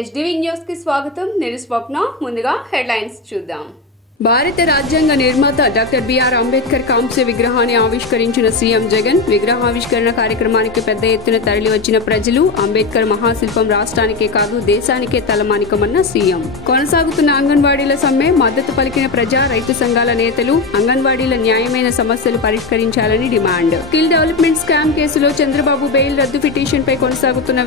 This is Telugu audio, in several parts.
HDV న్యూస్ కి స్వాగతం. నేను స్వప్న. ముందుగా హెడ్లైన్స్ చూద్దాం. భారత రాజ్యాంగ నిర్మాత డాక్టర్ బిఆర్ అంబేద్కర్ కాంస్య విగ్రహాన్ని ఆవిష్కరించిన సీఎం జగన్. విగ్రహావిష్కరణ కార్యక్రమానికి పెద్ద ఎత్తున తరలివచ్చిన ప్రజలు. అంబేద్కర్ మహాశిల్పం రాష్ట్రానికే కాదు దేశానికే తలమానికమన్న సీఎం. కొనసాగుతున్న అంగన్వాడీల సమ్మె మద్దతు పలికిన ప్రజా రైతు సంఘాల నేతలు. అంగన్వాడీల న్యాయమైన సమస్యలు పరిష్కరించాలని డిమాండ్. స్కిల్ డెవలప్మెంట్ స్కామ్ కేసులో చంద్రబాబు బెయిల్ రద్దు పిటిషన్ పై కొనసాగుతున్న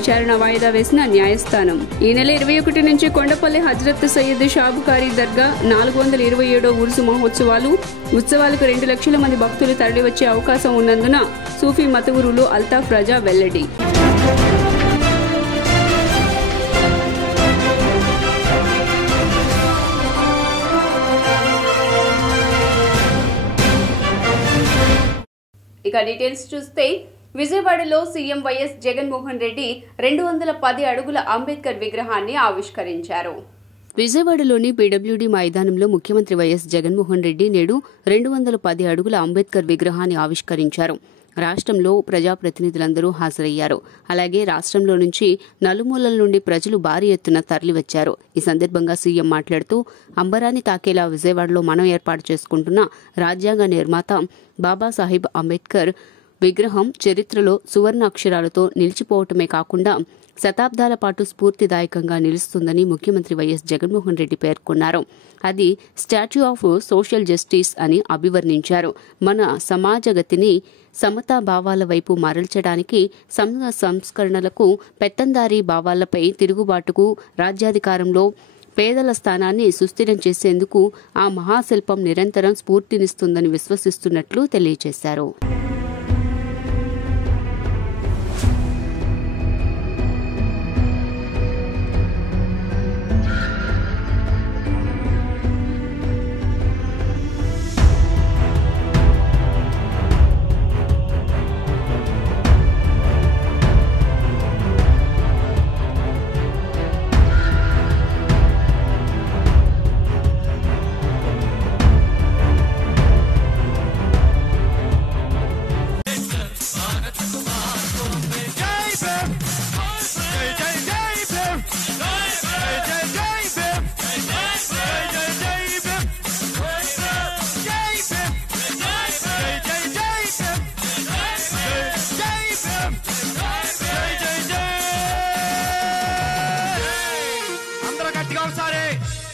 విచారణ వాయిదా వేసిన న్యాయస్థానం. ఈ నెల 21 నుంచి కొండపల్లి హజ్రత్ సయ్యద్ షాబుకారి దర్గా 427వ ఉరుసు మహోత్సవాలు. ఉత్సవాలకు 2 లక్షల మంది భక్తులు తరలివచ్చే అవకాశం ఉన్నందున సూఫీ మతగురులు అల్తాఫ్ రజా వెల్లడి. ఇక డీటెయిల్స్ చూస్తే విజయవాడలో సీఎం వైఎస్ జగన్మోహన్ రెడ్డి 210 అడుగుల అంబేద్కర్ విగ్రహాన్ని ఆవిష్కరించారు. విజయవాడలోని పీడబ్ల్యూడీ మైదానంలో ముఖ్యమంత్రి వైఎస్ జగన్మోహన్ రెడ్డి నేడు 210 అడుగుల అంబేద్కర్ విగ్రహాన్ని ఆవిష్కరించారు. రాష్ట్రంలో ప్రజాప్రతినిధులందరూ హాజరయ్యారు. అలాగే రాష్ట్రంలో నుంచి నలుమూలల నుండి ప్రజలు భారీ ఎత్తున తరలివచ్చారు. ఈ సందర్భంగా సీఎం మాట్లాడుతూ అంబరాన్ని తాకేలా విజయవాడలో మనం ఏర్పాటు చేసుకుంటున్న రాజ్యాంగ నిర్మాత బాబాసాహెబ్ అంబేద్కర్ విగ్రహం చరిత్రలో సువర్ణ అక్షరాలతో నిలిచిపోవటమే కాకుండా శతాబ్దాల పాటు స్ఫూర్తిదాయకంగా నిలుస్తుందని ముఖ్యమంత్రి వైఎస్ జగన్మోహన్ రెడ్డి పేర్కొన్నారు. అది స్టాచ్యూ ఆఫ్ సోషల్ జస్టిస్ అని అభివర్ణించారు. మన సమాజగతిని సమతా భావాల వైపు మరల్చడానికి, సంస్కరణలకు, పెత్తందారీ భావాలపై తిరుగుబాటుకు, రాజ్యాధికారంలో పేదల స్థానాన్ని సుస్థిరం చేసేందుకు ఆ మహాశిల్పం నిరంతరం స్ఫూర్తినిస్తుందని విశ్వసిస్తున్నట్లు తెలియజేశారు.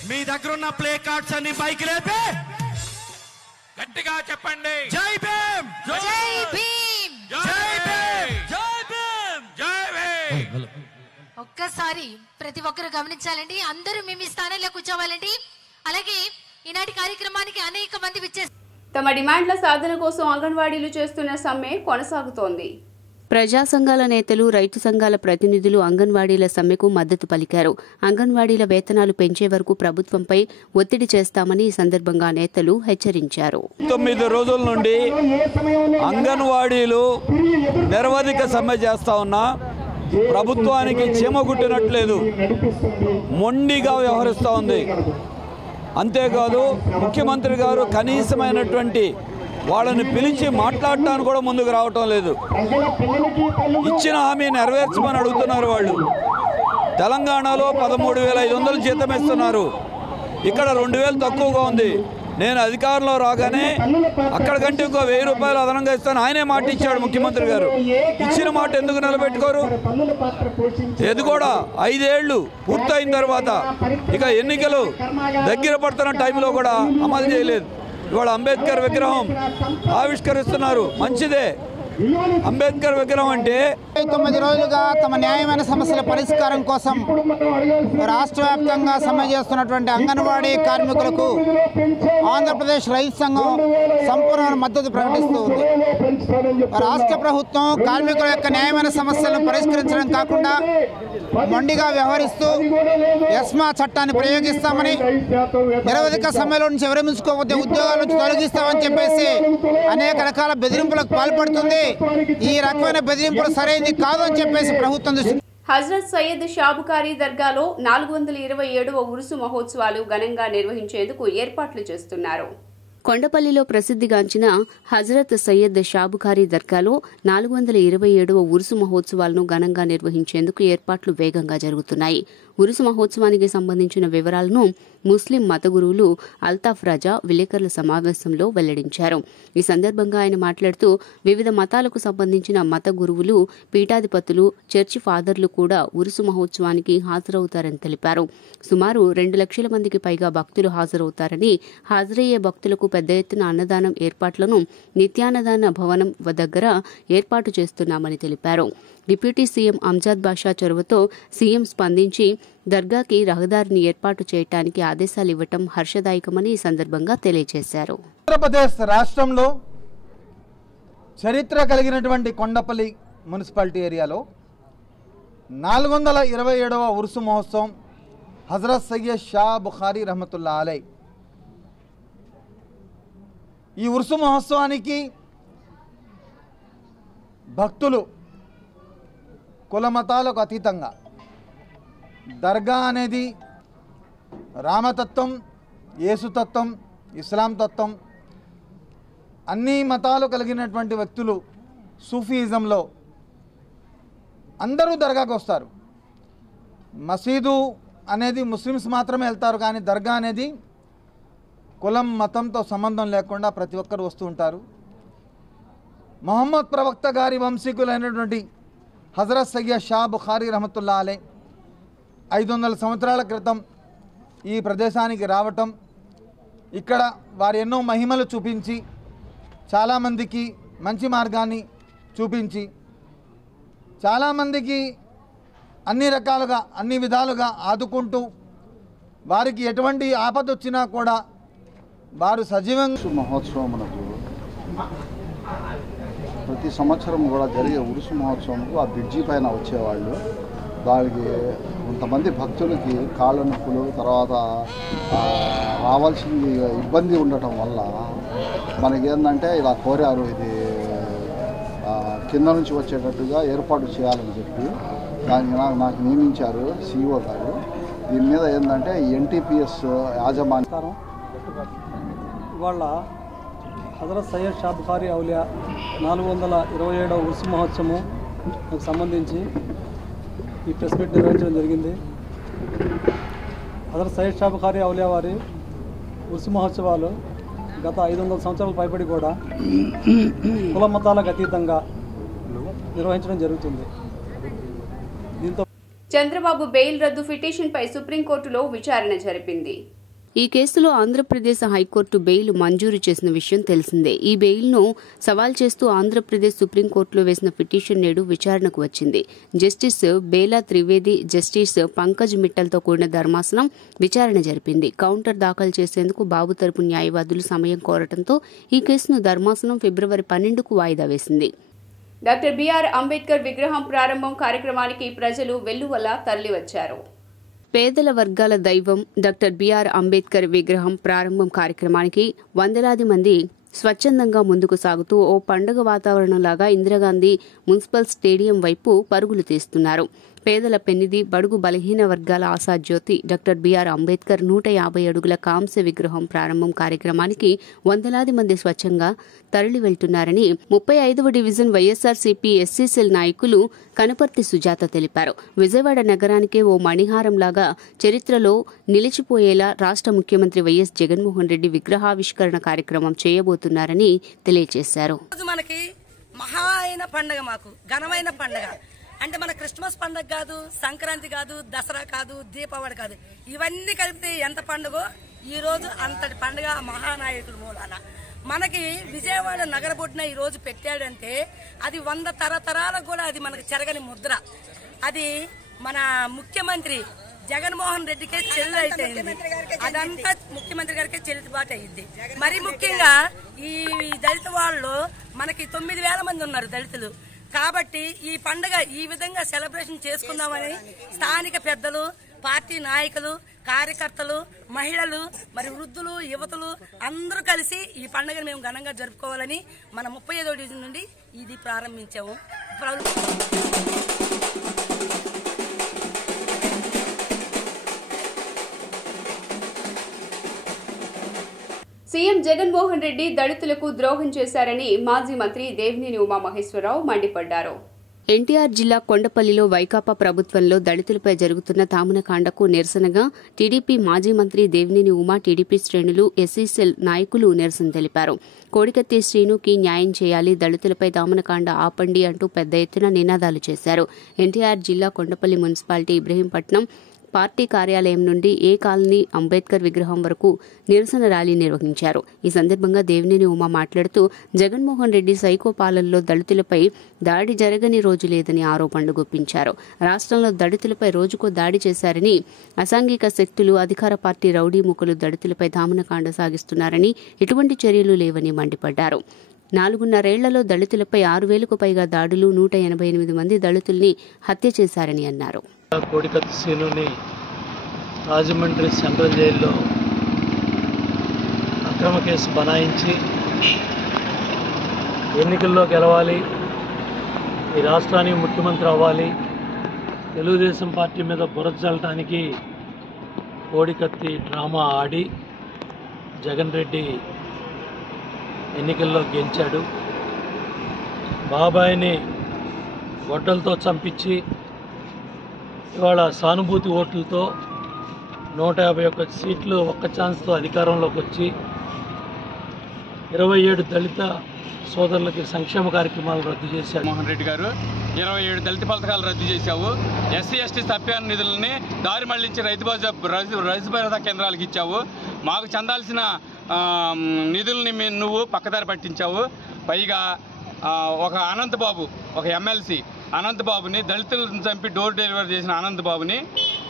మీ దగ్గర ఉన్న ప్లే కార్డ్స్ అన్ని పైకి లేపి గట్టిగా చెప్పండి, జై భీమ్, జై భీమ్, జై భీమ్, జై భీమ్, జై భీమ్. ఒక్కసారి ప్రతి ఒక్కరు గమనించాలండి. అందరూ మీ స్థానంలో కూర్చోవాలండి. అలాగే ఈనాటి కార్యక్రమానికి అనేక మంది విచ్చేస్తారు. తమ డిమాండ్ల సాధన కోసం అంగన్వాడీలు చేస్తున్న సమ్మె కొనసాగుతోంది. ప్రజా సంఘాల నేతలు, రైతు సంఘాల ప్రతినిధులు అంగన్వాడీల సమ్మెకు మద్దతు పలికారు. అంగన్వాడీల వేతనాలు పెంచే వరకు ప్రభుత్వంపై ఒత్తిడి చేస్తామని ఈ సందర్భంగా నేతలు హెచ్చరించారు. 9 రోజుల నుండి అంగన్వాడీలు నిరవధిక సమ్మె చేస్తా ఉన్నా ప్రభుత్వానికి చీమగుట్టినట్లేదు, మొండిగా వ్యవహరిస్తూ ఉంది. అంతేకాదు ముఖ్యమంత్రి గారు కనీసమైనటువంటి వాళ్ళని పిలిచి మాట్లాడటానికి కూడా ముందుకు రావటం లేదు. ఇచ్చిన హామీ నెరవేర్చమని అడుగుతున్నారు. వాళ్ళు తెలంగాణలో 13,500 జీతం ఇస్తున్నారు, ఇక్కడ 2,000 తక్కువగా ఉంది. నేను అధికారంలో రాగానే అక్కడికంటే ఇంకో 1,000 రూపాయలు అదనంగా ఇస్తాను ఆయనే మాట ఇచ్చాడు ముఖ్యమంత్రి గారు. ఇచ్చిన మాట ఎందుకు నిలబెట్టుకోరు? ఇది కూడా 5 ఏళ్లు పూర్తయిన తర్వాత ఇక ఎన్నికలు దగ్గర పడుతున్న టైంలో కూడా అమలు చేయలేదు. ఇవాళ అంబేద్కర్ విగ్రహం ఆవిష్కరిస్తున్నారు, మంచిదే. అంబేద్కర్ విగ్రహం అంటే 9 రోజులుగా తమ న్యాయమైన సమస్యల పరిష్కారం కోసం రాష్ట్ర వ్యాప్తంగా సమ్మె చేస్తున్నటువంటి అంగన్వాడీ కార్మికులకు ఆంధ్రప్రదేశ్ రైతు సంఘం సంపూర్ణ మద్దతు ప్రకటిస్తూ ఉంది. రాష్ట్ర ప్రభుత్వం కార్మికుల యొక్క న్యాయమైన సమస్యలను పరిష్కరించడం కాకుండా మొండిగా వ్యవహరిస్తూ ఎస్మా చట్టాన్ని ప్రయోగిస్తామని, నిరవధిక సమ్మెలో నుంచి విరమించుకోకపోతే ఉద్యోగాల నుంచి తొలగిస్తామని చెప్పేసి అనేక రకాల బెదిరింపులకు పాల్పడుతుంది. ఈ రకమైన బెదిరింపులు సరైనది కాదు అని చెప్పేసి ప్రభుత్వం దృష్టి. హజ్రత్ సయ్యద్ షాబుకారి దర్గాలో 427వ ఉరుసు మహోత్సవాలు ఘనంగా నిర్వహించేందుకు ఏర్పాట్లు చేస్తున్నారు. కొండపల్లిలో ప్రసిద్ధిగాంచిన హజరత్ సయ్యద్ షాబుఖారీ దర్గాలో 427వ ఉరుసు మహోత్సవాలను ఘనంగా నిర్వహించేందుకు ఏర్పాట్లు వేగంగా జరుగుతున్నాయి. ఉరుసు మహోత్సవానికి సంబంధించిన వివరాలను ముస్లిం మత గురువులు అల్తాఫ్ రాజా విలేకరుల సమావేశంలో వెల్లడించారు. ఈ సందర్భంగా ఆయన మాట్లాడుతూ వివిధ మతాలకు సంబంధించిన మత గురువులు, పీఠాధిపతులు, చర్చి ఫాదర్లు కూడా ఉరుసు మహోత్సవానికి హాజరవుతారని తెలిపారు. సుమారు 2 లక్షల మందికి పైగా భక్తులు హాజరవుతారని, హాజరయ్యే భక్తులకు పెద్ద ఎత్తున అన్నదానం ఏర్పాట్లను నిత్యాన్నదాన భవనం దగ్గర ఏర్పాటు చేస్తున్నామని తెలిపారు. డిప్యూటీ సీఎం అంజాద్ బాషా చొరవతో సీఎం స్పందించి దర్గాకి రహదారిని ఏర్పాటు చేయడానికి ఆదేశాలు ఇవ్వటం హర్షదాయకమని ఈ సందర్భంగా తెలియజేశారు. ఆంధ్రప్రదేశ్ రాష్ట్రంలో చరిత్ర కలిగినటువంటి కొండపల్లి మున్సిపాలిటీ ఏరియాలో 427వ ఉరుసు మహోత్సవం హజరత్ సయ్యద్ షా బుఖారీ రహమతుల్లా అలై. ఈ ఉరుసు మహోత్సవానికి భక్తులు కుల మతాలకు అతీతంగా దర్గా అనేది రామతత్వం, యేసుతత్వం, ఇస్లాం తత్వం అన్ని మతాలు కలిగినటువంటి వ్యక్తులు సూఫీయిజంలో అందరూ దర్గాకు వస్తారు. మసీదు అనేది ముస్లిమ్స్ మాత్రమే వెళ్తారు, కానీ దర్గా అనేది కులం మతంతో సంబంధం లేకుండా ప్రతి ఒక్కరు వస్తూ ఉంటారు. మొహమ్మద్ ప్రవక్త గారి వంశీకులైనటువంటి హజరత్ సయ్యద్ షా బుఖారీ రహమతుల్లా అలై 500 సంవత్సరాల క్రితం ఈ ప్రదేశానికి రావటం, ఇక్కడ వారు ఎన్నో మహిమలు చూపించి చాలామందికి మంచి మార్గాన్ని చూపించి చాలామందికి అన్ని రకాలుగా అన్ని విధాలుగా ఆదుకుంటూ వారికి ఎటువంటి ఆపద వచ్చినా కూడా వారు సజీవంగా మహోత్సవమునకు ప్రతి సంవత్సరం కూడా జరిగే ఉరుసు మహోత్సవంకు ఆ బ్రిడ్జి పైన వచ్చేవాళ్ళు దానికి కొంతమంది భక్తులకి కాళ్ళ నొప్పులు, తర్వాత రావాల్సింది ఇబ్బంది ఉండటం వల్ల మనకేందంటే ఇలా కోరారు, ఇది కింద నుంచి వచ్చేటట్టుగా ఏర్పాటు చేయాలని చెప్పి దానికి నాకు నియమించారు సిఇఓ గారు. దీని మీద ఏంటంటే ఎన్టీపీఎస్ యాజమాన్యం ఇవాళ హజరత్ సయ్యద్ షా బుఖారీ ఔలియా 427వ ఉరుసు మహోత్సవంకు సంబంధించి ఈ ప్రెస్ మీట్ నిర్వహించడం జరిగింది. హజరత్ సయ్యద్ షా బుఖారీ ఔలియా వారి ఉరుసు మహోత్సవాలు గత 500 సంవత్సరాల పైబడి కూడా కుల మతాలకు అతీతంగా నిర్వహించడం జరుగుతుంది. దీంతో చంద్రబాబు బెయిల్ రద్దు పిటిషన్పై సుప్రీంకోర్టులో విచారణ జరిపింది. ఈ కేసులో ఆంధ్రప్రదేశ్ హైకోర్టు బెయిల్ మంజూరు చేసిన విషయం తెలిసిందే. ఈ బెయిల్ను సవాల్ చేస్తూ ఆంధ్రప్రదేశ్ సుప్రీంకోర్టులో వేసిన పిటిషన్ నేడు విచారణకు వచ్చింది. జస్టిస్ బేలా త్రివేది, జస్టిస్ పంకజ్ మిట్టల్తో కూడిన ధర్మాసనం విచారణ జరిపింది. కౌంటర్ దాఖలు చేసేందుకు బాబు తరపు న్యాయవాదులు సమయం కోరటంతో ఈ కేసును ధర్మాసనం ఫిబ్రవరి 12కు వాయిదా వేసింది. డాక్టర్ బిఆర్ అంబేద్కర్ విగ్రహం ప్రారంభం కార్యక్రమానికి ప్రజలు వెల్లువలా తరలివచ్చారు. పేదల వర్గాల దైవం డాక్టర్ బిఆర్ అంబేద్కర్ విగ్రహం ప్రారంభం కార్యక్రమానికి వందలాది మంది స్వచ్ఛందంగా ముందుకు సాగుతూ ఓ పండుగ వాతావరణంలాగా ఇందిరాగాంధీ మున్సిపల్ స్టేడియం వైపు పరుగులు తీస్తున్నారు. పేదల పెన్నిది, బడుగు బలహీన వర్గాల ఆశాజ్యోతి డాక్టర్ బిఆర్ అంబేద్కర్ 150 అడుగుల కాంస్య విగ్రహం ప్రారంభం కార్యక్రమానికి వందలాది మంది స్వచ్ఛంగా తరలి వెళ్తున్నారని 35వ డివిజన్ వైఎస్ఆర్సీపీ ఎస్సీ సెల్ నాయకులు కనపర్తి సుజాత తెలిపారు. విజయవాడ నగరానికే ఓ మణిహారంలాగా చరిత్రలో నిలిచిపోయేలా రాష్ట్ర ముఖ్యమంత్రి వైఎస్ జగన్మోహన్ రెడ్డి విగ్రహావిష్కరణ కార్యక్రమం చేయబోతున్నారని తెలియజేశారు. మనకి మహా అయిన పండుగ, మాకు ఘనమైన పండుగ అంటే మన క్రిస్మస్ పండుగ కాదు, సంక్రాంతి కాదు, దసరా కాదు, దీపావళి కాదు, ఇవన్నీ కలిపితే ఎంత పండుగ ఈ రోజు అంతటి పండుగ మహానాయకుడు మూలాన మనకి విజయవాడ నగరబొడ్డున ఈ రోజు పెట్టాడంటే అది 100 తరతరాలకు కూడా అది మనకు చెరగని ముద్ర. అది మన ముఖ్యమంత్రి జగన్మోహన్ రెడ్డికే చెల్లి అయితే అదంతా ముఖ్యమంత్రి గారికి చెల్లుబాటు అయ్యింది. మరి ముఖ్యంగా ఈ దళిత వాళ్ళు మనకి 9,000 మంది ఉన్నారు దళితులు. కాబట్టి ఈ పండుగ ఈ విధంగా సెలబ్రేషన్ చేసుకుందామని స్థానిక పెద్దలు, పార్టీ నాయకులు, కార్యకర్తలు, మహిళలు, మరి వృద్ధులు, యువతులు అందరూ కలిసి ఈ పండుగను మేము ఘనంగా జరుపుకోవాలని మన 35వ డివిజన్ నుండి ఇది ప్రారంభించాము. సీఎం జగన్మోహన్ రెడ్డి దళితులకు ద్రోహం చేశారని మాజీ మంత్రి దేవినేని ఉమామహేశ్వరరావు మండిపడ్డారు. ఎన్టీఆర్ జిల్లా కొండపల్లిలో వైకాపా ప్రభుత్వంలో దళితులపై జరుగుతున్న తామనకాండకు నిరసనగా టీడీపీ మాజీ మంత్రి దేవినేని ఉమా, టీడీపీ శ్రేణులు, ఎస్సీ సెల్ నాయకులు నిరసన తెలిపారు. కోడికత్తి శ్రీనుకి న్యాయం చేయాలి, దళితులపై తామనకాండ ఆపండి అంటూ పెద్ద ఎత్తున నినాదాలు చేశారు. ఎన్టీఆర్ జిల్లా కొండపల్లి మున్సిపాలిటీ ఇబ్రహీంపట్నం పార్టీ కార్యాలయం నుండి ఏ కాలనీ అంబేద్కర్ విగ్రహం వరకు నిరసన ర్యాలీ నిర్వహించారు. ఈ సందర్భంగా దేవినేని ఉమా మాట్లాడుతూ జగన్మోహన్ రెడ్డి సైకో పాలనలో దళితులపై దాడి జరగని రోజు లేదని ఆరోపణలు గుప్పించారు. రాష్ట్రంలో దళితులపై రోజుకో దాడి చేశారని, అసాంఘిక శక్తులు, అధికార పార్టీ రౌడీ ముఖులు దళితులపై దామనకాండ సాగిస్తున్నారని, ఎటువంటి చర్యలు లేవని మండిపడ్డారు. 4.5 ఏళ్లలో దళితులపై 6,000కు పైగా దాడులు, 188 మంది దళితుల్ని హత్య చేశారని అన్నారు. కోడికత్తి శ్రీనుని రాజమండ్రి సెంట్రల్ జైల్లో అక్రమ కేసు బనాయించి ఎన్నికల్లో గెలవాలి, ఈ రాష్ట్రానికి ముఖ్యమంత్రి అవ్వాలి, తెలుగుదేశం పార్టీ మీద బురద చల్లటానికి కోడికత్తి డ్రామా ఆడి జగన్ రెడ్డి ఎన్నికల్లో గెలిచాడు. బాబాయిని గొడ్డలతో చంపించి ఇవాళ సానుభూతి ఓట్లతో 151 సీట్లు ఒక్క ఛాన్స్తో అధికారంలోకి వచ్చి 27 దళిత సోదరులకి సంక్షేమ కార్యక్రమాలు రద్దు చేశారు. మోహన్ రెడ్డి గారు 27 దళిత పథకాలు రద్దు చేశావు. ఎస్సీ ఎస్టీ సభ్యాన్ని నిధులని దారి మళ్లించి రైతు భరోసా కేంద్రాలకు ఇచ్చావు. మాకు చెందాల్సిన నిధుల్ని నువ్వు పక్కదారి పట్టించావు. పైగా ఒక అనంతబాబు, ఒక ఎమ్మెల్సీ అనంతబాబుని, దళితులను చంపి డోర్ డెలివరీ చేసిన అనంతబాబుని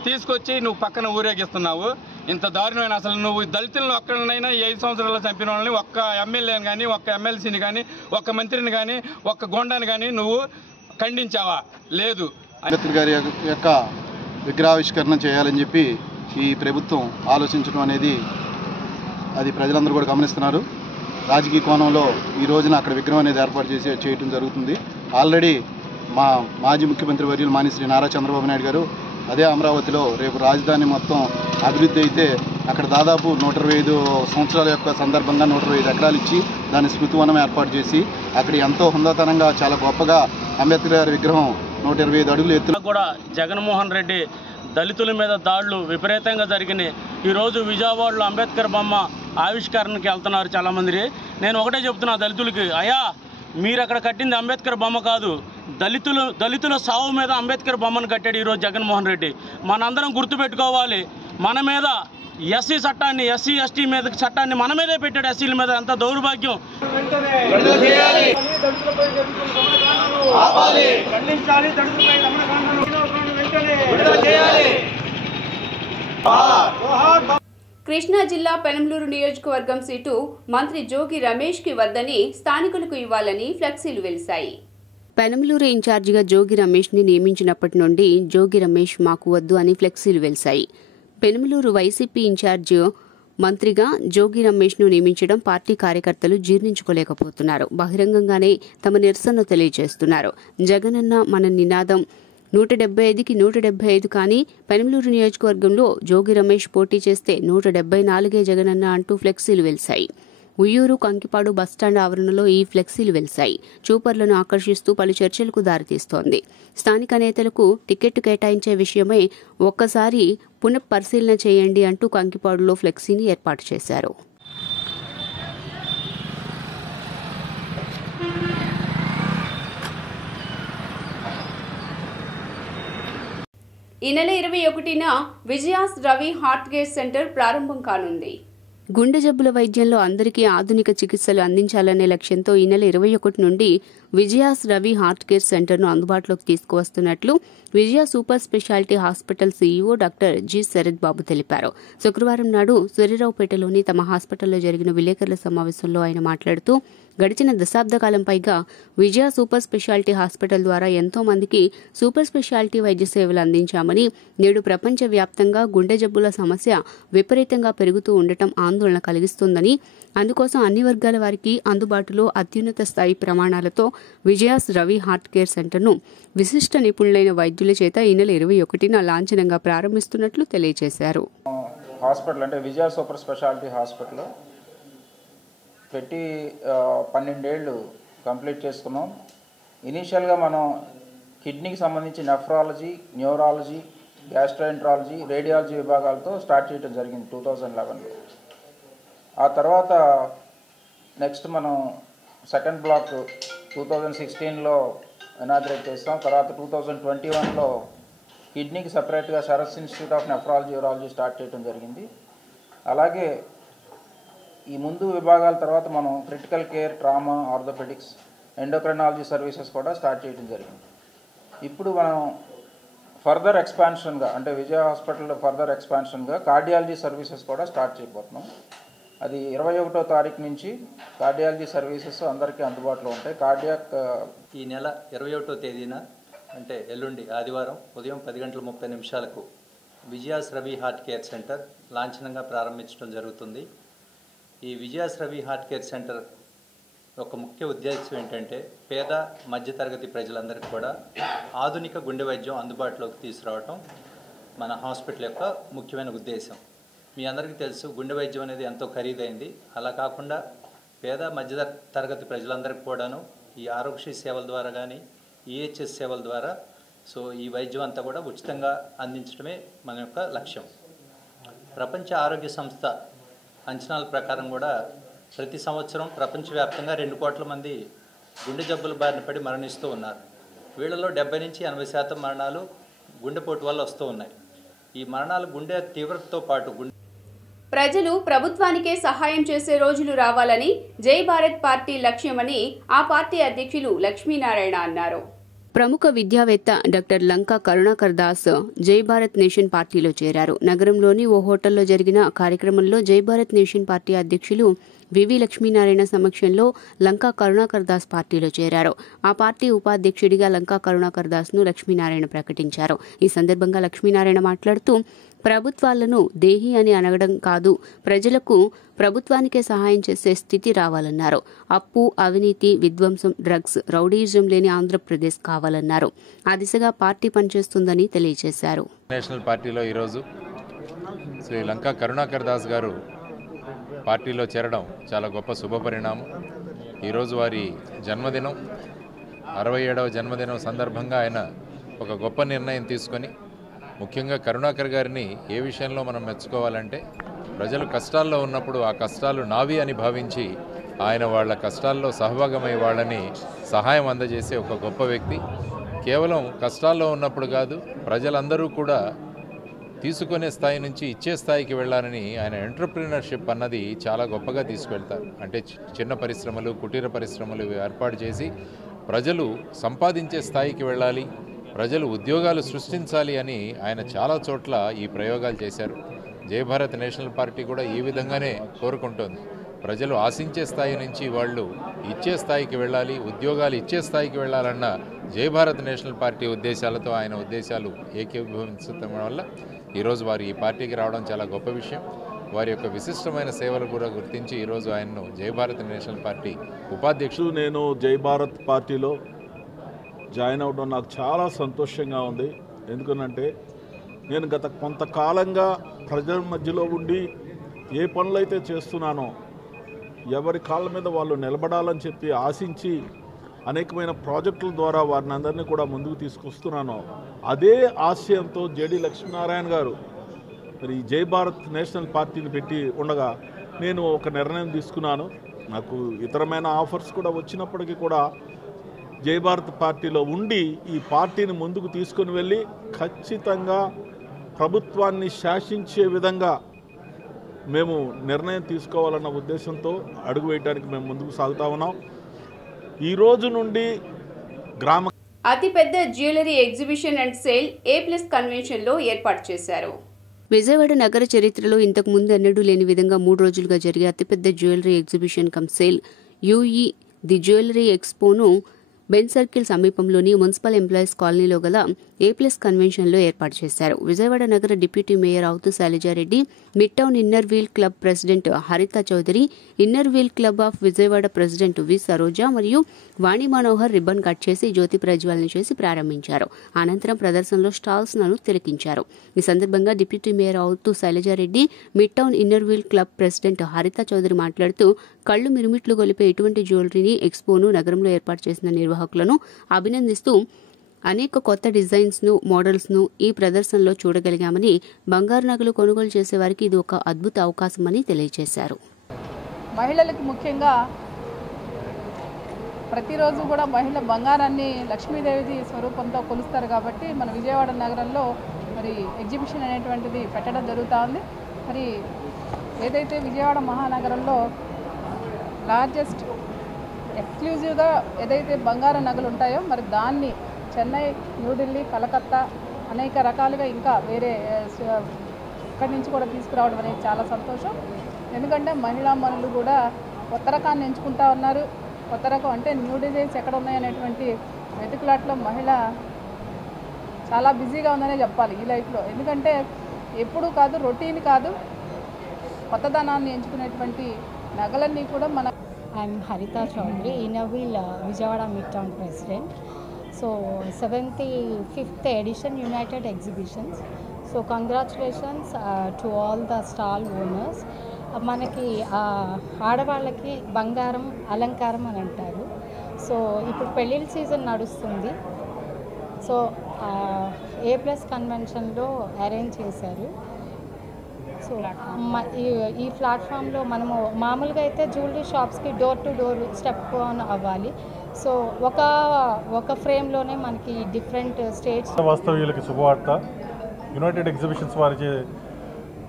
తీసుకొచ్చి నువ్వు పక్కన ఊరేగిస్తున్నావు. ఇంత దారుణమైన, అసలు నువ్వు దళితులను ఒక్కరినైనా 5 సంవత్సరాల్లో చంపిన వాళ్ళని, ఒక్క ఎమ్మెల్యేని కానీ, ఒక్క ఎమ్మెల్సీని కానీ, ఒక్క మంత్రిని కానీ, ఒక్క గోండాని కానీ నువ్వు ఖండించావా? లేదు. అంబేద్కర్ గారి యొక్క విగ్రహావిష్కరణ చేయాలని చెప్పి ఈ ప్రభుత్వం ఆలోచించడం అనేది అది ప్రజలందరూ కూడా గమనిస్తున్నారు. రాజకీయ కోణంలో ఈ రోజున అక్కడ విగ్రహం అనేది ఏర్పాటు చేయడం జరుగుతుంది. ఆల్రెడీ మా మాజీ ముఖ్యమంత్రి వర్యులు మాన్యశ్రీ నారా చంద్రబాబు నాయుడు గారు అదే అమరావతిలో రేపు రాజధాని మొత్తం అభివృద్ధి అయితే అక్కడ దాదాపు 125 సంవత్సరాల యొక్క సందర్భంగా 125 ఎకరాలు ఇచ్చి దాని స్మృతివనం ఏర్పాటు చేసి అక్కడ ఎంతో హుందాతనంగా చాలా గొప్పగా అంబేద్కర్ గారి విగ్రహం 125 అడుగులు ఎత్తు కూడా జగన్మోహన్ రెడ్డి దళితుల మీద దాడులు విపరీతంగా జరిగినాయి. ఈరోజు విజయవాడలో అంబేద్కర్ బొమ్మ ఆవిష్కరణకి వెళ్తున్నారు చాలామంది. నేను ఒకటే చెప్తున్నా దళితులకి, అయ్యా మీరు అక్కడ కట్టింది అంబేద్కర్ బొమ్మ కాదు, దళితుల సావు మీద అంబేద్కర్ బొమ్మను కట్టాడు ఈరోజు జగన్మోహన్ రెడ్డి. మనందరం గుర్తుపెట్టుకోవాలి, మన మీద ఎస్సీ చట్టాన్ని, ఎస్సీ ఎస్టీ మీద చట్టాన్ని మన మీదే పెట్టాడు. ఎస్సీల మీద ఎంత దౌర్భాగ్యం. కృష్ణా జిల్లా పెనంలూరు నియోజకవర్గం సీటు మంత్రి జోగి రమేష్ కి వద్దని స్థానికులకు ఇవ్వాలని ఫ్లెక్సీలు వెలిశాయి. పెనంలూరు ఇన్ఛార్జిగా జోగి రమేష్ ని నియమించినప్పటి నుండి జోగి రమేష్ మాకు వద్దు అని ఫ్లెక్సీలు వెలిశాయి. పెనంలూరు వైసీపీ ఇన్ఛార్జి మంత్రిగా జోగి రమేష్ ను నియమించడం పార్టీ కార్యకర్తలు జీర్ణించుకోలేకపోతున్నారు. బహిరంగంగానే తమ నిరసన తెలియజేస్తున్నారు. జగనన్న మన నినాదం 175కి 175 కానీ పెనంలూరు నియోజకవర్గంలో జోగి రమేష్ పోటీ చేస్తే 174 జగనన్న అంటూ ఫ్లెక్సీలు వెలిశాయి. ఉయ్యూరు, కంకిపాడు బస్టాండ్ ఆవరణలో ఈ ఫ్లెక్సీలు వెలిశాయి. చూపర్లను ఆకర్షిస్తూ పలు చర్చలకు దారితీస్తోంది. స్థానిక నేతలకు టికెట్ కేటాయించే విషయమై ఒక్కసారి పునఃపరిశీలన చేయండి అంటూ కంకిపాడులో ఫ్లెక్సీని ఏర్పాటు చేశారు. ఈ నెల 21న Vijaya's Ravi heart care centre ప్రారంభం కానుంది. గుండె జబ్బుల వైద్యంలో అందరికీ ఆధునిక చికిత్సలు అందించాలనే లక్ష్యంతో ఈ నెల 21 నుండి విజయాస్ రవి హార్ట్ కేర్ సెంటర్ను అందుబాటులోకి తీసుకువస్తున్నట్లు Vijaya super speciality hospital CEO doctor G Sharath Babu తెలిపారు. శుక్రవారం నాడు సూర్యరావుపేటలోని తమ హాస్పిటల్లో జరిగిన విలేకరుల సమావేశంలో ఆయన మాట్లాడుతూ గడిచిన దశాబ్ద కాలం పైగా విజయ సూపర్ స్పెషాలిటీ హాస్పిటల్ ద్వారా ఎంతో మందికి సూపర్ స్పెషాలిటీ వైద్య సేవలు అందించామని, నేడు ప్రపంచవ్యాప్తంగా గుండె జబ్బుల సమస్య విపరీతంగా పెరుగుతూ ఉండటం ఆందోళన కలిగిస్తుందని, అందుకోసం అన్ని వర్గాల వారికి అందుబాటులో అత్యున్నత స్థాయి ప్రమాణాలతో విజయాస్ రవి హార్ట్ కేర్ సెంటర్ను విశిష్ట నిపుణులైన వైద్యుల చేత ఈ నెల 21న లాంఛనంగా ప్రారంభిస్తున్నట్లు తెలియజేశారు. హాస్పిటల్ అంటే విజయ సూపర్ స్పెషాలిటీ హాస్పిటల్ పెట్టి 12 ఏళ్ళు కంప్లీట్ చేసుకున్నాం. ఇనీషియల్గా మనం కిడ్నీకి సంబంధించి నెఫ్రాలజీ, న్యూరాలజీ, గ్యాస్ట్రోఎంట్రాలజీ, రేడియాలజీ విభాగాలతో స్టార్ట్ చేయడం జరిగింది 2011లో. ఆ తర్వాత నెక్స్ట్ మనం సెకండ్ బ్లాక్ 2016లో ఇనాగ్రేట్ చేస్తాం. తర్వాత 2021లో కిడ్నీకి సపరేట్గా Sarath institute of nephrology, urology start చేయడం జరిగింది. అలాగే ఈ ముందు విభాగాల తర్వాత మనం critical care, trauma, orthopaedics, endocrinology services కూడా స్టార్ట్ చేయడం జరిగింది. ఇప్పుడు మనం ఫర్దర్ ఎక్స్పాన్షన్గా అంటే విజయ హాస్పిటల్లో ఫర్దర్ ఎక్స్పాన్షన్గా కార్డియాలజీ సర్వీసెస్ కూడా స్టార్ట్ చేయబోతున్నాం. అది 21వ తారీఖు నుంచి కార్డియాలజీ సర్వీసెస్ అందరికీ అందుబాటులో ఉంటాయి. కార్డియాక్ ఈ నెల 21వ తేదీన అంటే ఎల్లుండి ఆదివారం ఉదయం 10:30 Vijaya's Ravi heart care centre లాంఛనంగా ప్రారంభించడం జరుగుతుంది. ఈ Vijaya's Ravi heart care centre ఒక ముఖ్య ఉద్దేశం ఏంటంటే పేద మధ్యతరగతి ప్రజలందరికీ కూడా ఆధునిక గుండె వైద్యం అందుబాటులోకి తీసుకురావటం మన హాస్పిటల్ యొక్క ముఖ్యమైన ఉద్దేశం. మీ అందరికీ తెలుసు గుండె వైద్యం అనేది ఎంతో ఖరీదైంది. అలా కాకుండా పేద మధ్య తరగతి ప్రజలందరికీ కూడాను ఈ ఆరోగ్యశ్రీ సేవల ద్వారా కానీ ఈహెచ్ఎస్ సేవల ద్వారా ఈ వైద్యం అంతా కూడా ఉచితంగా అందించడమే మన యొక్క లక్ష్యం. ప్రపంచ ఆరోగ్య సంస్థ అంచనాల ప్రకారం కూడా ప్రతి సంవత్సరం ప్రపంచవ్యాప్తంగా 2 కోట్ల మంది గుండె జబ్బుల బారిన పడి మరణిస్తూ ఉన్నారు. వీళ్ళలో 70 నుంచి 80% మరణాలు గుండెపోటు వల్ల వస్తూ ఉన్నాయి. ఈ మరణాలు గుండె తీవ్రతతో పాటు ప్రజలు ప్రభుత్వానికే సహాయం చేసే రోజులు రావాలని జై భారత్ పార్టీ లక్ష్యమని ఆ పార్టీ అధ్యక్షులు లక్ష్మీనారాయణ అన్నారు. ప్రముఖ విద్యావేత్త డాక్టర్ లంకా కరుణాకర్ దాస్ జై భారత్ నేషన్ పార్టీలో చేరారు. నగరంలోని ఓ హోటల్లో జరిగిన కార్యక్రమంలో జై భారత్ నేషన్ పార్టీ అధ్యక్షులు వివి లక్ష్మీనారాయణ సమక్షంలో లంకా కరుణాకర్ దాస్ పార్టీలో చేరారు. ఆ పార్టీ ఉపాధ్యక్షుడిగా లంకా కరుణాకర్ దాస్ ను లక్ష్మీనారాయణ ప్రకటించారు. ఈ సందర్భంగా లక్ష్మీనారాయణ మాట్లాడుతూ ప్రభుత్వాలను దేహి అని అనగడం కాదు, ప్రజలకు ప్రభుత్వానికే సహాయం చేసే స్థితి రావాలన్నారు. అప్పు, అవినీతి, విధ్వంసం, డ్రగ్స్, రౌడీయిజం లేని ఆంధ్రప్రదేశ్ కావాలన్నారు. ఆ దిశగా పార్టీ పనిచేస్తుందని తెలియజేశారు. నేషనల్ పార్టీలో ఈరోజు శ్రీ లంకా కరుణాకర్ దాస్ గారు పార్టీలో చేరడం చాలా గొప్ప శుభపరిణామం. ఈరోజు వారి జన్మదినం, 67వ జన్మదినం సందర్భంగా ఆయన ఒక గొప్ప నిర్ణయం తీసుకొని ముఖ్యంగా కరుణాకర్ గారిని ఏ విషయంలో మనం మెచ్చుకోవాలంటే ప్రజలు కష్టాల్లో ఉన్నప్పుడు ఆ కష్టాలు నావి అని భావించి ఆయన వాళ్ళ కష్టాల్లో సహభాగమై వాళ్ళని సహాయం అందజేసే ఒక గొప్ప వ్యక్తి. కేవలం కష్టాల్లో ఉన్నప్పుడు కాదు, ప్రజలందరూ కూడా తీసుకునే స్థాయి నుంచి ఇచ్చే స్థాయికి వెళ్ళాలని ఆయన ఎంటర్‌ప్రెన్యూర్‌షిప్ అన్నది చాలా గొప్పగా తీసుకెళ్తారు. అంటే చిన్న పరిశ్రమలు, కుటీర పరిశ్రమలు ఏర్పాటు చేసి ప్రజలు సంపాదించే స్థాయికి వెళ్ళాలి, ప్రజలు ఉద్యోగాలు సృష్టించాలి అని ఆయన చాలా చోట్ల ఈ ప్రయోగాలు చేశారు. జై భారత్ నేషనల్ పార్టీ కూడా ఈ విధంగానే కోరుకుంటోంది. ప్రజలు ఆశించే స్థాయి నుంచి వాళ్ళు ఇచ్చే స్థాయికి వెళ్ళాలి, ఉద్యోగాలు ఇచ్చే స్థాయికి వెళ్ళాలన్న జై భారత్ నేషనల్ పార్టీ ఉద్దేశాలతో ఆయన ఉద్దేశాలు ఏకీభవించడం వల్ల ఈరోజు వారు ఈ పార్టీకి రావడం చాలా గొప్ప విషయం. వారి యొక్క విశిష్టమైన సేవలు కూడా గుర్తించి ఈరోజు ఆయన్ను జై భారత్ నేషనల్ పార్టీ ఉపాధ్యక్షుడు. నేను జై భారత్ పార్టీలో జాయిన్ అవ్వడం నాకు చాలా సంతోషంగా ఉంది. ఎందుకనంటే నేను గత కొంతకాలంగా ప్రజల మధ్యలో ఉండి ఏ పనులైతే చేస్తున్నానో ఎవరి కాళ్ళ మీద వాళ్ళు నిలబడాలని చెప్పి ఆశించి అనేకమైన ప్రాజెక్టుల ద్వారా వారిని అందరినీ కూడా ముందుకు తీసుకొస్తున్నాను. అదే ఆశయంతో జేడి లక్ష్మీనారాయణ గారు మరి జై భారత్ నేషనల్ పార్టీని పెట్టి ఉండగా నేను ఒక నిర్ణయం తీసుకున్నాను. నాకు ఇతరమైన ఆఫర్స్ కూడా వచ్చినప్పటికీ కూడా జై భారత్ పార్టీలో ఉండి ఈ పార్టీని ముందుకు తీసుకొని వెళ్ళి ఖచ్చితంగా ప్రభుత్వాన్ని శాసించే విధంగా మేము నిర్ణయం తీసుకోవాలన్న ఉద్దేశంతో అడుగు వేయడానికి మేము ముందుకు సాగుతా ఉన్నాం. ఈ రోజు నుండి గ్రామ అతిపెద్ద jewellery exhibition and sale A+ కన్వెన్షన్లో ఏర్పాటు చేశారు. విజయవాడ నగర చరిత్రలో ఇంతకు ముందు ఎన్నడూ లేని విధంగా 3 రోజులుగా జరిగే అతిపెద్ద jewellery exhibition cum sale UE the jewellery ఎక్స్పోను బెంచ్ సర్కిల్ సమీపంలోని మున్సిపల్ ఎంప్లాయీస్ కాలనీలో గల A+ కన్వెన్షన్లో ఏర్పాటు చేశారు. విజయవాడ నగర డిప్యూటీ మేయర్ అవుతు Shailaja Reddy, mid town inner wheel club president Haritha Chowdary, inner wheel club of Vijayawada president వి సరోజా మరియు వాణి మనోహర్ రిబ్బన్ కట్ చేసి జ్యోతి ప్రజ్వలన చేసి ప్రారంభించారు. అనంతరం ప్రదర్శనలో స్టాల్స్ ను తిలకించారు. ఈ సందర్భంగా డిప్యూటీ మేయర్ అవుతు Shailaja Reddy, mid town inner wheel club president Haritha Chowdary మాట్లాడుతూ కళ్లు మిరుమిట్లు గొలిపే ఇటువంటి జ్యువెలరీని ఎక్స్పోను నగరంలో ఏర్పాటు చేసిన నిర్వాహకులను అభినందిస్తూ అనేక కొత్త డిజైన్స్ ను మోడల్స్ ను ఈ ప్రదర్శనలో చూడగలిగామని, బంగారు నగలు కొనుగోలు చేసే వారికి ఇది ఒక అద్భుత అవకాశమని తెలియజేశారు. మహిళలకు ముఖ్యంగా ప్రతిరోజు కూడా మహిళ బంగారాన్ని లక్ష్మీదేవి స్వరూపంతో కొలుస్తారు కాబట్టి మన విజయవాడ నగరంలో మరి ఎగ్జిబిషన్ అనేటువంటిది పెట్టడం జరుగుతూ ఉంది. మరి ఏదైతే విజయవాడ మహానగరంలో లార్జెస్ట్ ఎక్స్క్లూజివ్గా ఏదైతే బంగారు నగలు ఉంటాయో మరి దాన్ని చెన్నై, న్యూఢిల్లీ, కలకత్తా అనేక రకాలుగా ఇంకా వేరే ఇక్కడి నుంచి కూడా తీసుకురావడం అనేది చాలా సంతోషం. ఎందుకంటే మహిళా మనులు కూడా కొత్త రకాన్ని ఎంచుకుంటా ఉన్నారు. కొత్త రకం అంటే న్యూ డిజైన్స్ ఎక్కడ ఉన్నాయనేటువంటి వెతుకులాట్లో మహిళ చాలా బిజీగా ఉందనే చెప్పాలి ఈ లైఫ్లో. ఎందుకంటే ఎప్పుడు కాదు, రొటీన్ కాదు, కొత్తదనాన్ని ఎంచుకునేటువంటి నగలన్నీ కూడా మన. I'm Harita Chaudhary, Inner Wheel Vijayawada Midtown President. So 75th edition United Exhibitions. So congratulations to all the stall owners. మనకి ఆడవాళ్ళకి బంగారం అలంకారం అని అంటారు. సో ఇప్పుడు పెళ్ళిళ్ళ సీజన్ నడుస్తుంది. సో A+ కన్వెన్షన్లో అరేంజ్ చేశారు. సో ఈ ప్లాట్ఫామ్లో మనము మామూలుగా అయితే జ్యువెలరీ షాప్స్కి door to door step on అవ్వాలి. సో ఒక ఫ్రేమ్లోనే మనకి డిఫరెంట్ స్టేజ్. వాస్తవ్యులకి శుభవార్త. యునైటెడ్ ఎగ్జిబిషన్స్ వారిచే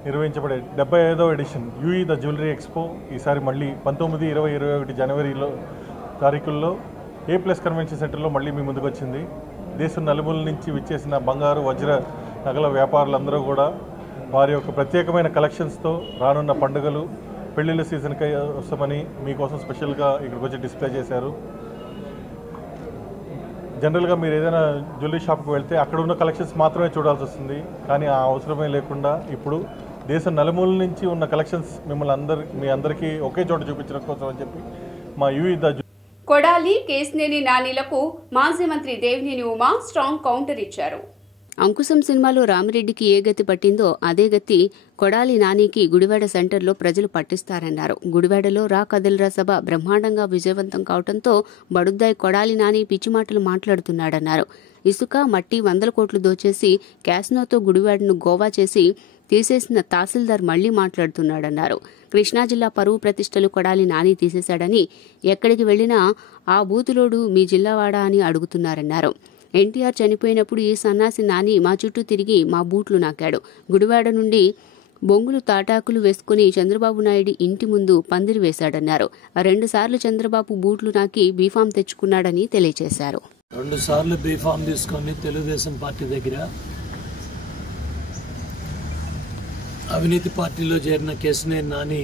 నిర్వహించబడే 75వ edition UE the jewellery expo ఈసారి మళ్ళీ 19, 20, 21 జనవరిలో తారీఖుల్లో A+ కన్వెన్షన్ సెంటర్లో మళ్ళీ మీ ముందుకు వచ్చింది. దేశం నలుమూల నుంచి విచ్చేసిన బంగారు వజ్ర నగల వ్యాపారులందరూ కూడా వారి యొక్క ప్రత్యేకమైన కలెక్షన్స్తో రానున్న పండుగలు, పెళ్లిళ్ళ సీజన్ కోసమని మీకోసం స్పెషల్గా ఇక్కడికి వచ్చి డిస్ప్లే చేశారు. జనరల్గా మీరు ఏదైనా జ్యువెలరీ షాప్కి వెళ్తే అక్కడ ఉన్న కలెక్షన్స్ మాత్రమే చూడాల్సి వస్తుంది. కానీ ఆ అవసరమే లేకుండా ఇప్పుడు దేశం నలుమూల నుంచి ఉన్న కలెక్షన్స్ మీ అందరికీ ఒకే చోట చూపించడం కోసం అని చెప్పి మా UE ద కొడాలి, కేశినేని నానిలకు మాజీ మంత్రి దేవినేని ఉమా స్ట్రాంగ్ కౌంటర్ ఇచ్చారు. అంకుశం సినిమాలో రామిరెడ్డికి ఏ గతి పట్టిందో అదే గతి కొడాలి నానికి గుడివాడ సెంటర్లో ప్రజలు పట్టిస్తారన్నారు. గుడివాడలో రా కదిల్రా సభ బ్రహ్మాండంగా విజయవంతం కావడంతో బడుద్దాయి కొడాలి నాని పిచ్చిమాటలు మాట్లాడుతున్నాడన్నారు. ఇసుక, మట్టి 100 కోట్లు దోచేసి క్యాసినోతో గుడివాడను గోవా చేసి తీసేసిన తహసీల్దార్ మళ్లీ మాట్లాడుతున్నాడన్నారు. కృష్ణా జిల్లా పరువు ప్రతిష్టలు కొడాలి నాని తీసేశాడని, ఎక్కడికి వెళ్లినా ఆ బూతులోడు మీ జిల్లావాడా అని అడుగుతున్నారన్నారు. ఎన్టీఆర్ చనిపోయినప్పుడు ఈ సన్నాసి నాని మా చుట్టూ తిరిగి మా బూట్లు నాకాడు. గుడివాడ నుండి బొంగులు తాటాకులు వేసుకుని చంద్రబాబు నాయుడు ఇంటి ముందు పందిరి వేశాడన్నారు. 2 సార్లు చంద్రబాబు బూట్లు నాకి బీఫామ్ తెచ్చుకున్నాడని తెలియజేశారు. 2 సార్లు బీఫామ్ తీసుకొని తెలుగుదేశం పార్టీ దగ్గర అవినీతి పార్టీలో చేరిన కేశినేని నాని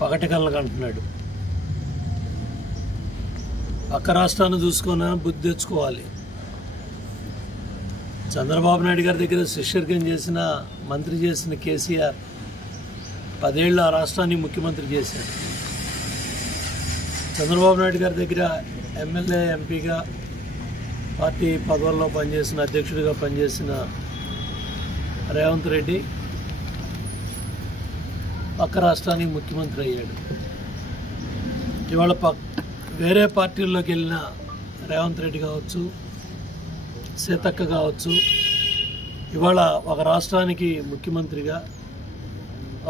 పగటకళ్ళగా అంటున్నాడు. పక్క రాష్ట్రాన్ని చూసుకొని బుద్ధి తెచ్చుకోవాలి. చంద్రబాబు నాయుడు గారి దగ్గర శిష్యర్గం చేసిన మంత్రి చేసిన కేసీఆర్ 10 ఏళ్ళు ఆ రాష్ట్రాన్ని ముఖ్యమంత్రి చేశాడు. చంద్రబాబు నాయుడు గారి దగ్గర ఎమ్మెల్యే, ఎంపీగా పార్టీ పదవుల్లో పనిచేసిన, అధ్యక్షుడిగా పనిచేసిన రేవంత్ రెడ్డి పక్క రాష్ట్రానికి ముఖ్యమంత్రి అయ్యాడు. ఇవాళ వేరే పార్టీల్లోకి వెళ్ళిన రేవంత్ రెడ్డి కావచ్చు, సీతక్క కావచ్చు, ఇవాళ ఒక రాష్ట్రానికి ముఖ్యమంత్రిగా,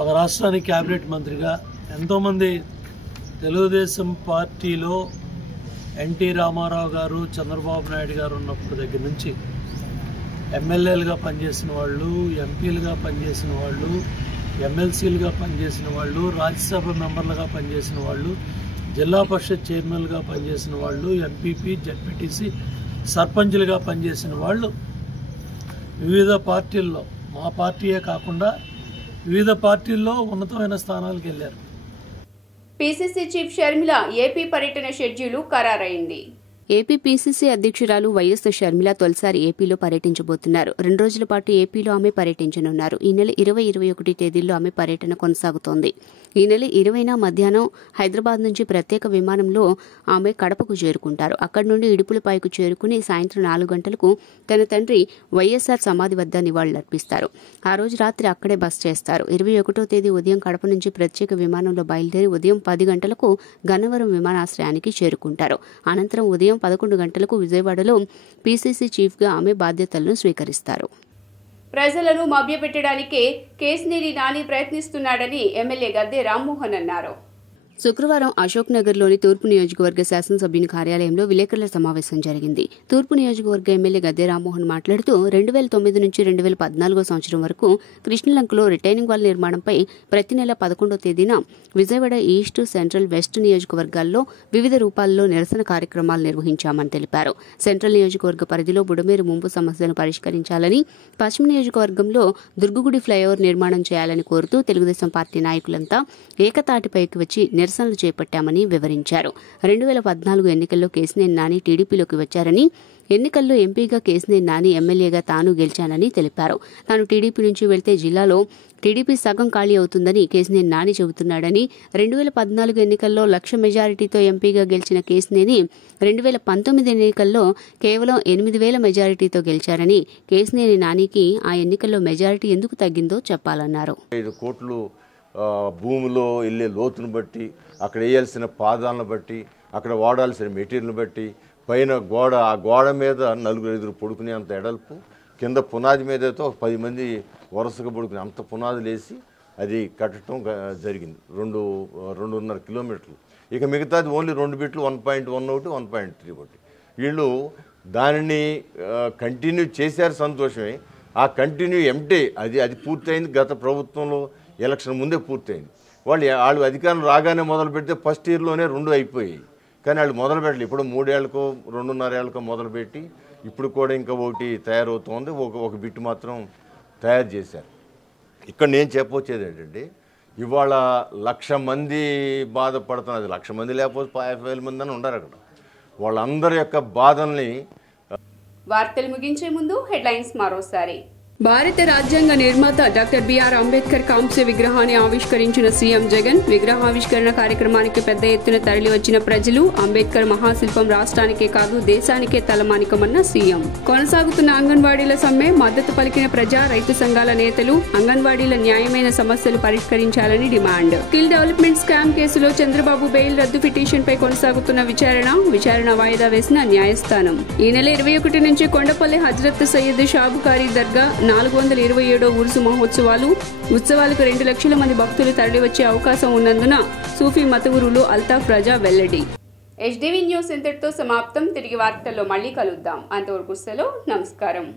ఒక రాష్ట్రానికి క్యాబినెట్ మంత్రిగా ఎంతోమంది తెలుగుదేశం పార్టీలో ఎన్టీ రామారావు గారు, చంద్రబాబు నాయుడు గారు ఉన్నప్పుడు దగ్గర నుంచి ఎమ్మెల్యేలుగా పనిచేసిన వాళ్ళు, ఎంపీలుగా పనిచేసిన వాళ్ళు, ఎమ్మెల్సీలుగా పనిచేసిన వాళ్ళు, రాజ్యసభ మెంబర్లుగా పనిచేసిన వాళ్ళు, జిల్లా పరిషత్ చైర్మన్లుగా పనిచేసిన వాళ్ళు, ఎంపీపీ, జడ్పీటీసీ, సర్పంచులుగా పనిచేసిన వాళ్ళు వివిధ పార్టీల్లో, మా పార్టీయే కాకుండా వివిధ పార్టీల్లో ఉన్నతమైన స్థానాలకు వెళ్ళారు. పీసీసీ చీఫ్ షర్మిల ఏపీ పర్యటన షెడ్యూల్ ఖరారైంది. ఏపీ పీసీసీ అధ్యక్షురాలు వైఎస్ షర్మిల తొలిసారి ఏపీలో పర్యటించబోతున్నారు. 2 రోజుల పాటు ఏపీలో ఆమె పర్యటించనున్నారు. ఈ నెల 20-21 తేదీల్లో ఆమె పర్యటన కొనసాగుతోంది. ఈ నెల 20న మధ్యాహ్నం హైదరాబాద్ నుంచి ప్రత్యేక విమానంలో ఆమె కడపకు చేరుకుంటారు. అక్కడి నుండి ఇడుపులపాయకు చేరుకుని సాయంత్రం 4 గంటలకు తన తండ్రి వైఎస్ఆర్ సమాధి వద్ద నివాళులర్పిస్తారు. ఆ రోజు రాత్రి అక్కడే బస చేస్తారు. 21వ తేదీ ఉదయం కడప నుంచి ప్రత్యేక విమానంలో బయలుదేరి ఉదయం 10 గంటలకు గన్నవరం విమానాశ్రయానికి చేరుకుంటారు. అనంతరం ఉదయం 11 గంటలకు విజయవాడలో పీసీసీ చీఫ్గా ఆమె బాధ్యతలను స్వీకరిస్తారు. ప్రజలను మభ్యపెట్టడానికే కేశినేని నాని ప్రయత్నిస్తున్నాడని ఎమ్మెల్యే గద్దె రామ్మోహన్ అన్నారు. శుక్రవారం అశోక్ నగర్లోని తూర్పు నియోజకవర్గ శాసనసభ్యుని కార్యాలయంలో విలేకరుల సమావేశం జరిగింది. తూర్పు నియోజకవర్గ ఎమ్మెల్యే గద్దె రామ్మోహన్ మాట్లాడుతూ 2009 నుంచి 2014 సంవత్సరం వరకు కృష్ణలంకలో రిటైనింగ్ వాల్ నిర్మాణంపై ప్రతి నెల 11వ తేదీన విజయవాడ ఈస్ట్, సెంట్రల్, వెస్ట్ నియోజకవర్గాల్లో వివిధ రూపాల్లో నిరసన కార్యక్రమాలు నిర్వహించామని తెలిపారు. సెంట్రల్ నియోజకవర్గ పరిధిలో బుడమేరు ముంపు సమస్యను పరిష్కరించాలని, పశ్చిమ నియోజకవర్గంలో దుర్గగుడి ఫ్లైఓవర్ నిర్మాణం చేయాలని కోరుతూ తెలుగుదేశం పార్టీ నాయకులంతా ఏకతాటిపైకి వచ్చి నిరసనలు చేపట్టామని వివరించారు. 2014 ఎన్నికల్లో కేశినేని నాని టీడీపీలోకి వచ్చారని, ఎన్నికల్లో ఎంపీగా కేశినేని నాని ఎమ్మెల్యేగా తాను గెలిచానని తెలిపారు. తాను టీడీపీ నుంచి వెళ్తే జిల్లాలో టీడీపీ సగం ఖాళీ అవుతుందని కేశినేని నాని చెబుతున్నాడని, 2014 ఎన్నికల్లో 1,00,000 మెజారిటీతో ఎంపీగా గెలిచిన కేశినేని 2019 ఎన్నికల్లో కేవలం 8,000 మెజారిటీతో గెలిచారని, కేశినేని నానికి ఆ ఎన్నికల్లో మెజారిటీ ఎందుకు తగ్గిందో చెప్పాలన్నారు. 5 కోట్లు భూమిలో వెళ్ళే లోతును బట్టి, అక్కడ వేయాల్సిన పాదాలను బట్టి, అక్కడ వాడాల్సిన మెటీరియల్ని బట్టి, పైన గోడ, ఆ గోడ మీద 4-5 పడుకునేంత ఎడల్పు, కింద పునాది మీద అయితే 10 మంది వరుసగా పడుకునే అంత పునాదులు వేసి అది కట్టడం జరిగింది. 2.5 కిలోమీటర్లు. ఇక మిగతాది ఓన్లీ 2 బిట్లు, 1.1 1.3 ఒకటి. వీళ్ళు దానిని కంటిన్యూ చేశారు, సంతోషమే. ఆ కంటిన్యూ ఎంటే అది పూర్తయింది. గత ప్రభుత్వంలో ఎలక్షన్ ముందే పూర్తయింది. వాళ్ళు అధికారం రాగానే మొదలు పెడితే ఫస్ట్ ఇయర్లోనే 2 అయిపోయాయి. కానీ వాళ్ళు మొదలు పెట్టలేదు. ఇప్పుడు 3 ఏళ్ళకో 2.5 ఏళ్ళకో మొదలుపెట్టి ఇప్పుడు కూడా ఇంకా ఒకటి తయారవుతోంది. ఒక బిట్ మాత్రం తయారు చేశారు. ఇక్కడ నేను చెప్పొచ్చేది ఏంటంటే, ఇవాళ 1,00,000 మంది బాధపడుతున్నది. 1,00,000 మంది లేకపోతే 50,000 మంది అని ఉండరు అక్కడ. వాళ్ళందరి యొక్క బాధల్ని. వార్తలు ముగించే ముందు హెడ్లైన్స్ మరోసారి. భారత రాజ్యాంగ నిర్మాత డాక్టర్ బిఆర్ అంబేద్కర్ కాంస్య విగ్రహాన్ని ఆవిష్కరించిన సీఎం జగన్. విగ్రహావిష్కరణ కార్యక్రమానికి పెద్ద ఎత్తున తరలివచ్చిన ప్రజలు. అంబేద్కర్ మహాశిల్పం రాష్ట్రానికే కాదు దేశానికే తలమానికమన్న సీఎం. కొనసాగుతున్న అంగన్వాడీల సమ్మె మద్దతు పలికిన ప్రజా రైతు సంఘాల నేతలు. అంగన్వాడీల న్యాయమైన సమస్యలు పరిష్కరించాలని డిమాండ్. స్కిల్ డెవలప్మెంట్ స్కామ్ కేసులో చంద్రబాబు బెయిల్ రద్దు పిటిషన్ పై కొనసాగుతున్న విచారణ వాయిదా వేసిన న్యాయస్థానం. ఈ నెల 21 నుంచి కొండపల్లి హజ్రత్ సయ్యద్ షాబుకారీ దర్గా 427వ ఉరుసు మహోత్సవాలు. ఉత్సవాలకు 2 లక్షల మంది భక్తులు తరలివచ్చే అవకాశం ఉన్నందున సూఫీ మతగురులు అల్తాఫ్ రజా వెల్లడి. HDV న్యూస్ ఇంతటితో సమాప్తం. తిరిగి వార్తల్లో మళ్ళీ కలుద్దాం. అంతవరకు సెలవు. నమస్కారం.